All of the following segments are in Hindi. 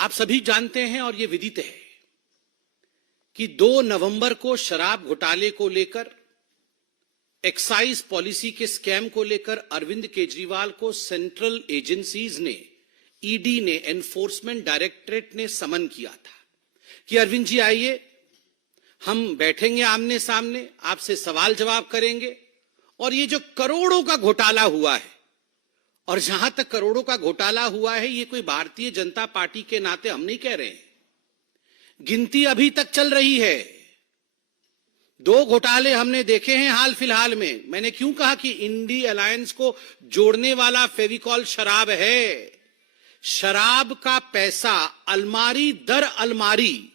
आप सभी जानते हैं और ये विदित है कि 2 नवंबर को शराब घोटाले को लेकर, एक्साइज पॉलिसी के स्कैम को लेकर अरविंद केजरीवाल को सेंट्रल एजेंसीज ने, ईडी ने, एनफोर्समेंट डायरेक्टरेट ने समन किया था कि अरविंद जी आइए, हम बैठेंगे आमने सामने, आपसे सवाल जवाब करेंगे। और ये जो करोड़ों का घोटाला हुआ है, और जहां तक करोड़ों का घोटाला हुआ है, ये कोई भारतीय जनता पार्टी के नाते हम नहीं कह रहे हैं, गिनती अभी तक चल रही है। 2 घोटाले हमने देखे हैं हाल फिलहाल में। मैंने क्यों कहा कि इंडी अलायंस को जोड़ने वाला फेविकॉल शराब है। शराब का पैसा अलमारी दर अलमारी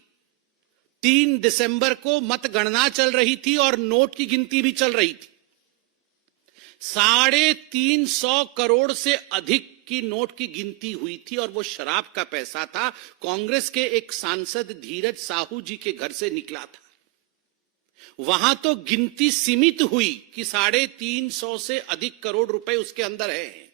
3 दिसंबर को मतगणना चल रही थी और नोट की गिनती भी चल रही थी। 350 करोड़ से अधिक की नोट की गिनती हुई थी और वो शराब का पैसा था। कांग्रेस के एक सांसद धीरज साहू जी के घर से निकला था। वहां तो गिनती सीमित हुई कि 350 से अधिक करोड़ रुपए उसके अंदर है।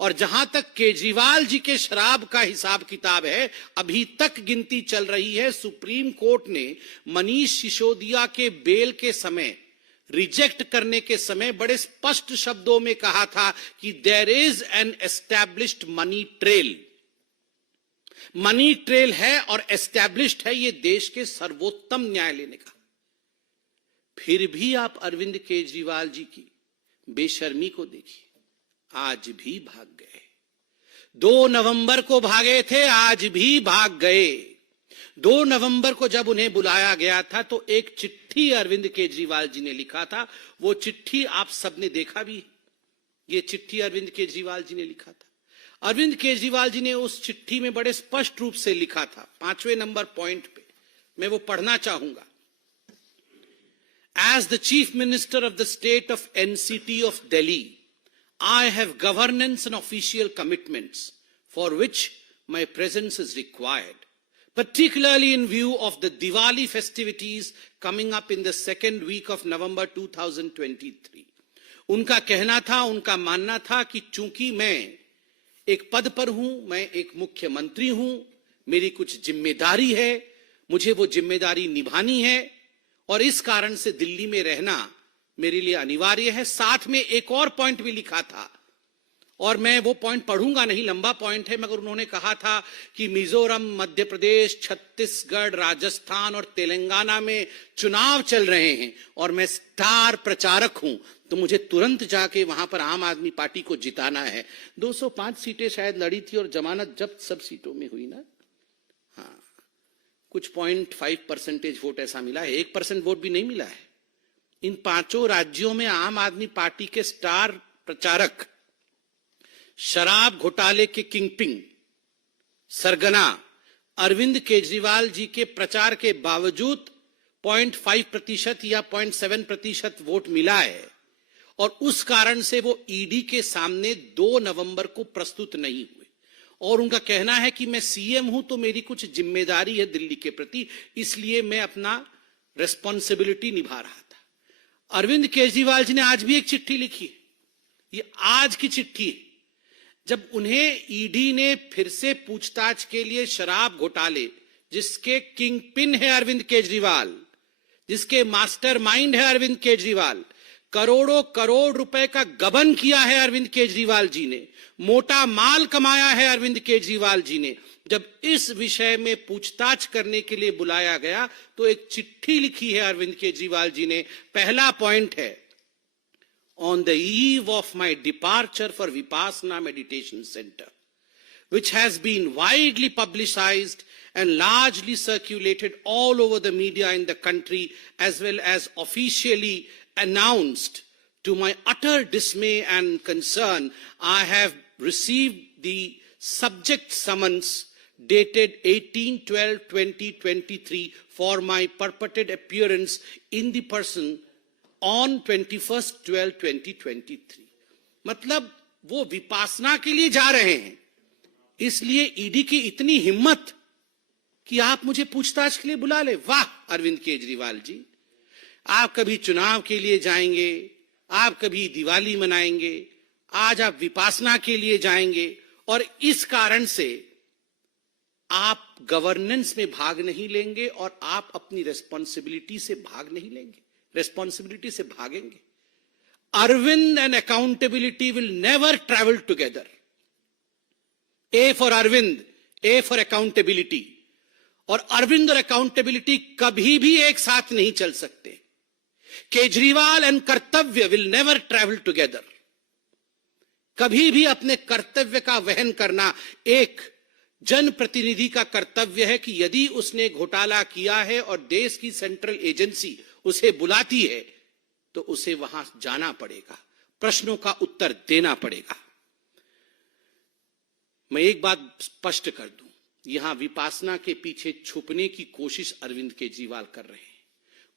और जहां तक केजरीवाल जी के शराब का हिसाब किताब है, अभी तक गिनती चल रही है। सुप्रीम कोर्ट ने मनीष सिसोदिया के बेल के समय, रिजेक्ट करने के समय बड़े स्पष्ट शब्दों में कहा था कि there is an established money trail. Money trail है और एस्टैब्लिश्ड है, ये देश के सर्वोत्तम न्यायालय ने कहा। फिर भी आप अरविंद केजरीवाल जी की बेशर्मी को देखिए, आज भी भाग गए। 2 नवंबर को भागे थे, आज भी भाग गए। 2 नवंबर को जब उन्हें बुलाया गया था तो एक चिट्ठी अरविंद केजरीवाल जी ने लिखा था। वो चिट्ठी आप सबने देखा भी। ये चिट्ठी अरविंद केजरीवाल जी ने लिखा था। अरविंद केजरीवाल जी ने उस चिट्ठी में बड़े स्पष्ट रूप से लिखा था, 5वें नंबर पॉइंट पे मैं वो पढ़ना चाहूंगा। As the Chief Minister of the State of NCT of Delhi, I have governance and official commitments for which my presence is required, particularly in view of the Diwali festivities coming up in the second week of November 2023. उनका कहना था, उनका मानना था कि चूंकि मैं एक पद पर हूं, मैं एक मुख्यमंत्री हूं, मेरी कुछ जिम्मेदारी है, मुझे वो जिम्मेदारी निभानी है और इस कारण से दिल्ली में रहना मेरे लिए अनिवार्य है। साथ में एक और पॉइंट भी लिखा था और मैं वो पॉइंट पढ़ूंगा नहीं, लंबा पॉइंट है, मगर उन्होंने कहा था कि मिजोरम, मध्य प्रदेश, छत्तीसगढ़, राजस्थान और तेलंगाना में चुनाव चल रहे हैं और मैं स्टार प्रचारक हूं, तो मुझे तुरंत जाके वहां पर आम आदमी पार्टी को जिताना है। 205 सीटें शायद लड़ी थी और जमानत जब्त सब सीटों में हुई ना। हाँ, कुछ 0.5% वोट ऐसा मिला है, 1% वोट भी नहीं मिला है। इन 5 राज्यों में आम आदमी पार्टी के स्टार प्रचारक, शराब घोटाले के किंगपिन, सरगना अरविंद केजरीवाल जी के प्रचार के बावजूद 0.5% या 0.7% वोट मिला है और उस कारण से वो ईडी के सामने 2 नवंबर को प्रस्तुत नहीं हुए। और उनका कहना है कि मैं सीएम हूं तो मेरी कुछ जिम्मेदारी है दिल्ली के प्रति, इसलिए मैं अपना रिस्पॉन्सिबिलिटी निभा रहा था। अरविंद केजरीवाल जी ने आज भी एक चिट्ठी लिखी, ये आज की चिट्ठी है। जब उन्हें ईडी ने फिर से पूछताछ के लिए शराब घोटाले, जिसके किंग पिन है अरविंद केजरीवाल, जिसके मास्टरमाइंड है अरविंद केजरीवाल, करोड़ों करोड़ रुपए का गबन किया है अरविंद केजरीवाल जी ने, मोटा माल कमाया है अरविंद केजरीवाल जी ने, जब इस विषय में पूछताछ करने के लिए बुलाया गया तो एक चिट्ठी लिखी है अरविंद केजरीवाल जी ने। पहला पॉइंट है, on the eve of my departure for Vipassana meditation centre, which has been widely publicized and largely circulated all over the media in the country as well as officially announced. To my utter dismay and concern, I have received the subject summons dated 18/12/2023 for my purported appearance in the person on 21/12/2023. मतलब वो विपासना के लिए जा रहे हैं, इसलिए ईडी की इतनी हिम्मत कि आप मुझे पूछताछ के लिए बुला ले। वाह अरविंद केजरीवाल जी, आप कभी चुनाव के लिए जाएंगे, आप कभी दिवाली मनाएंगे, आज आप विपासना के लिए जाएंगे और इस कारण से आप गवर्नेंस में भाग नहीं लेंगे और आप अपनी रेस्पॉन्सिबिलिटी से भाग नहीं लेंगे, रेस्पॉन्सिबिलिटी से भागेंगे। Arvind and accountability will never travel together. A for Arvind, A for accountability. और अरविंद और अकाउंटेबिलिटी कभी भी एक साथ नहीं चल सकते। केजरीवाल एंड कर्तव्य विल नेवर ट्रैवल टुगेदर। कभी भी अपने कर्तव्य का वहन करना एक जनप्रतिनिधि का कर्तव्य है कि यदि उसने घोटाला किया है और देश की सेंट्रल एजेंसी उसे बुलाती है तो उसे वहां जाना पड़ेगा, प्रश्नों का उत्तर देना पड़ेगा। मैं एक बात स्पष्ट कर दूं, यहां विपासना के पीछे छुपने की कोशिश अरविंद केजरीवाल कर रहे हैं।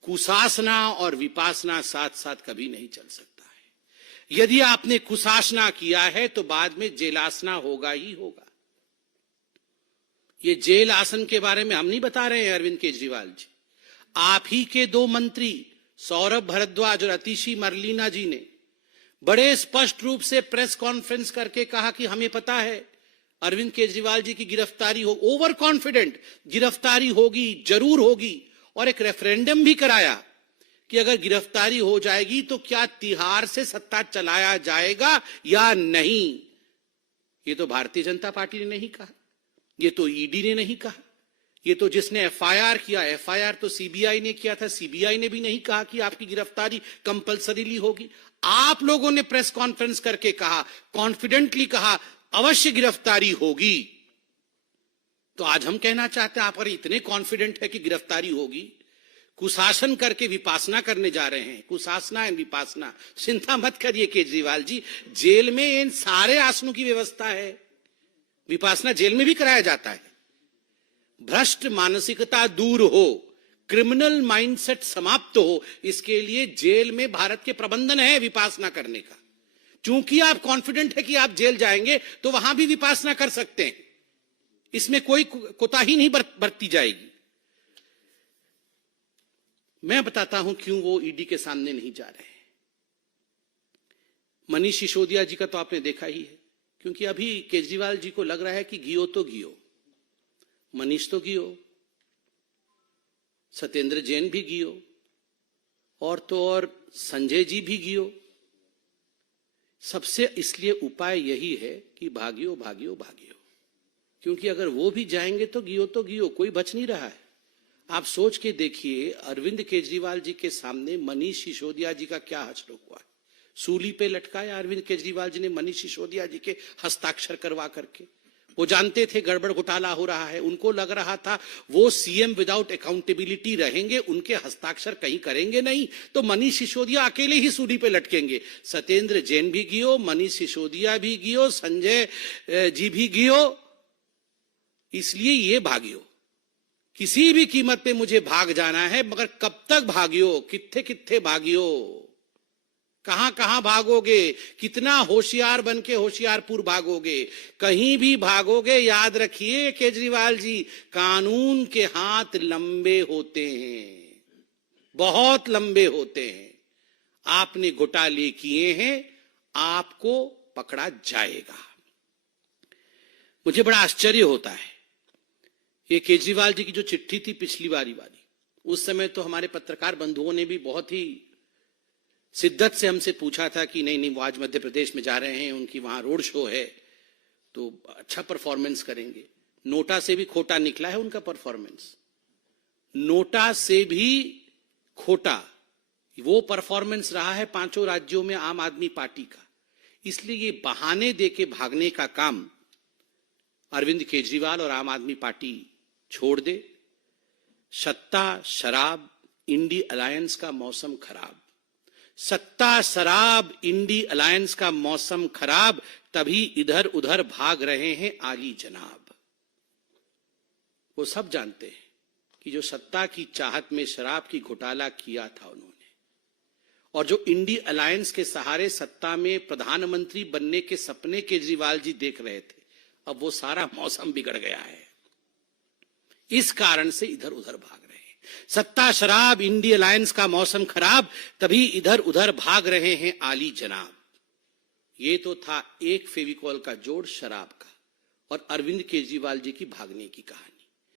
कुशासना और विपासना साथ साथ कभी नहीं चल सकता है। यदि आपने कुशासना किया है तो बाद में जेलासना होगा ही होगा। ये जेल आसन के बारे में हम नहीं बता रहे हैं अरविंद केजरीवाल जी, आप ही के दो मंत्री सौरभ भारद्वाज और अतिशी मरलीना जी ने बड़े स्पष्ट रूप से प्रेस कॉन्फ्रेंस करके कहा कि हमें पता है अरविंद केजरीवाल जी की गिरफ्तारी हो, ओवर कॉन्फिडेंट गिरफ्तारी होगी, जरूर होगी। और एक रेफरेंडम भी कराया कि अगर गिरफ्तारी हो जाएगी तो क्या तिहाड़ से सत्ता चलाया जाएगा या नहीं। ये तो भारतीय जनता पार्टी ने नहीं कहा, ये तो ईडी ने नहीं कहा, ये तो जिसने एफआईआर किया, एफआईआर तो सीबीआई ने किया था, सीबीआई ने भी नहीं कहा कि आपकी गिरफ्तारी कंपल्सरीली होगी। आप लोगों ने प्रेस कॉन्फ्रेंस करके कहा, कॉन्फिडेंटली कहा अवश्य गिरफ्तारी होगी। तो आज हम कहना चाहते हैं आप अगर इतने कॉन्फिडेंट है कि गिरफ्तारी होगी, कुशासन करके विपासना करने जा रहे हैं, कुशासना एंड विपासना। चिंता मत करिए केजरीवाल जी, जेल में इन सारे आसनों की व्यवस्था है, विपासना जेल में भी कराया जाता है। भ्रष्ट मानसिकता दूर हो, क्रिमिनल माइंडसेट समाप्त हो, इसके लिए जेल में भारत के प्रबंधन है विपासना करने का। चूंकि आप कॉन्फिडेंट है कि आप जेल जाएंगे तो वहां भी विपासना कर सकते हैं, इसमें कोई कोताही नहीं बरती जाएगी। मैं बताता हूं क्यों वो ईडी के सामने नहीं जा रहे। मनीष सिसोदिया जी का तो आपने देखा ही है, क्योंकि अभी केजरीवाल जी को लग रहा है कि गियो तो गियो, मनीष तो गियो, सत्येंद्र जैन भी गियो, और तो और संजय जी भी गियो। सबसे इसलिए उपाय यही है कि भागियो भागियो भागियो, क्योंकि अगर वो भी जाएंगे तो गियो, कोई बच नहीं रहा है। आप सोच के देखिए अरविंद केजरीवाल जी के सामने मनीष सिसोदिया जी का क्या हश्र हुआ है। सूली पे लटकाया अरविंद केजरीवाल जी ने मनीष सिसोदिया जी के हस्ताक्षर करवा करके। वो जानते थे गड़बड़ घोटाला हो रहा है, उनको लग रहा था वो सीएम विदाउट अकाउंटेबिलिटी रहेंगे, उनके हस्ताक्षर कहीं करेंगे नहीं, तो मनीष सिसोदिया अकेले ही सूली पे लटकेंगे। सत्येंद्र जैन भी गियो, मनीष सिसोदिया भी गियो, संजय जी भी गियो। इसलिए ये भागियो, किसी भी कीमत पे मुझे भाग जाना है, मगर कब तक भागियो, कित्थे कित्थे भागियो, कहां कहां भागोगे, कितना होशियार बन के होशियारपुर भागोगे। कहीं भी भागोगे याद रखिए केजरीवाल जी, कानून के हाथ लंबे होते हैं, बहुत लंबे होते हैं। आपने घोटाले किए हैं, आपको पकड़ा जाएगा। मुझे बड़ा आश्चर्य होता है, ये केजरीवाल जी की जो चिट्ठी थी पिछली बारी वाली, उस समय तो हमारे पत्रकार बंधुओं ने भी बहुत ही शिद्दत से हमसे पूछा था कि नहीं वो आज मध्य प्रदेश में जा रहे हैं, उनकी वहां रोड शो है तो अच्छा परफॉर्मेंस करेंगे। नोटा से भी खोटा निकला है उनका परफॉर्मेंस, नोटा से भी खोटा वो परफॉर्मेंस रहा है पांचों राज्यों में आम आदमी पार्टी का। इसलिए ये बहाने देके भागने का काम अरविंद केजरीवाल और आम आदमी पार्टी छोड़ दे। सत्ता शराब इंडी अलायंस का मौसम खराब, सत्ता शराब इंडी अलायंस का मौसम खराब, तभी इधर उधर भाग रहे हैं आली जनाब। वो सब जानते हैं कि जो सत्ता की चाहत में शराब की घोटाला किया था उन्होंने, और जो इंडी अलायंस के सहारे सत्ता में प्रधानमंत्री बनने के सपने केजरीवाल जी देख रहे थे, अब वो सारा मौसम बिगड़ गया है। इस कारण से इधर उधर भाग रहे हैं। सत्ता शराब इंडी अलायंस का मौसम खराब, तभी इधर उधर भाग रहे हैं आली जनाब। ये तो था एक फेविकॉल का जोड़ शराब का, और अरविंद केजरीवाल जी की भागने की कहानी।